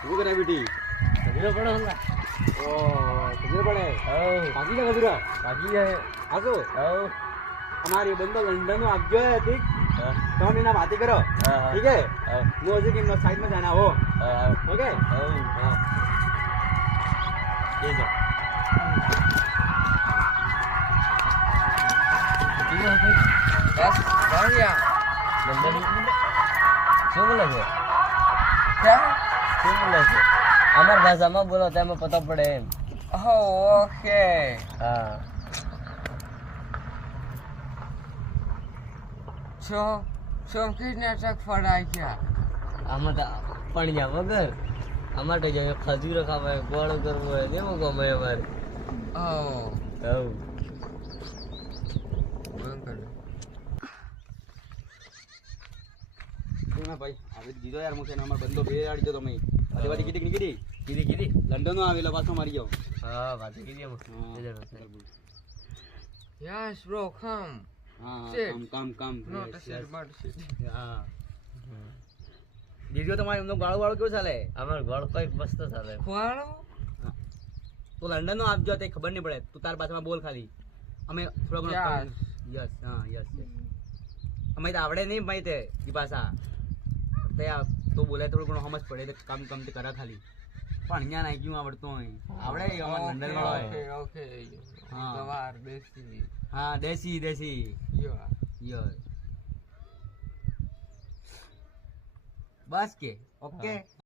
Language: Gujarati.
શું કરે બેટી? સગીરો પડો હંગા. ઓ ખબર પડે. કાકી ને ખબર બાકી જાય. આસો અમારી બંદો લંડન નો આપજો હતી. તમે એના વાતી કરો. ઠીક હે. હું હજુ કે સાઈડ માં જાના હો. ઓકે. હા. એ જો. બસ ગાડિયા લંડન શું બોલે છે? ક્યાં શું બોલે છે? અમાર ભાષામાં બોલો તો એમાં પતા પડે એમ. ઓકે. હા છો નાટક ફળાય ગયા આમાં તો પણ્યા વગર અમારે જો ખજૂર ખાવાય ગોળ કરવો હોય ને એમાં ગમે અમારે. ભાઈ હવે દીધો યાર મુકે અમાર બંદો બે આડી દો તમે. આજે વાતી કીધી કીધી લંડન નો આવેલો પાછો મારી જાવ. હા વાતી કીધી યસ બ્રો કમ. કામ હા દીધો તમારે એમનો ગાળો વાળો કેવો ચાલે? અમાર ગોળ કઈ મસ્ત ચાલે. ખવાળો તો લંડન નો આપજો તે ખબર નહીં પડે. તું તાર પાછળમાં બોલ ખાલી. અમે થોડો ઘણો યસ હા યસ અમે તો આવડે નહીં ભાઈ તે ઈ પાછા તે તો બોલે થોડું ઘણું સમજ પડે તો કામ તે કરે ખાલી. પણ અહીંયા નાઈ ગયું આવડતું હોય આવડે અમાર લંડન વાળો હોય. ઓકે હા ગવાર દેશી. હા દેશી યો બસ કે ઓકે.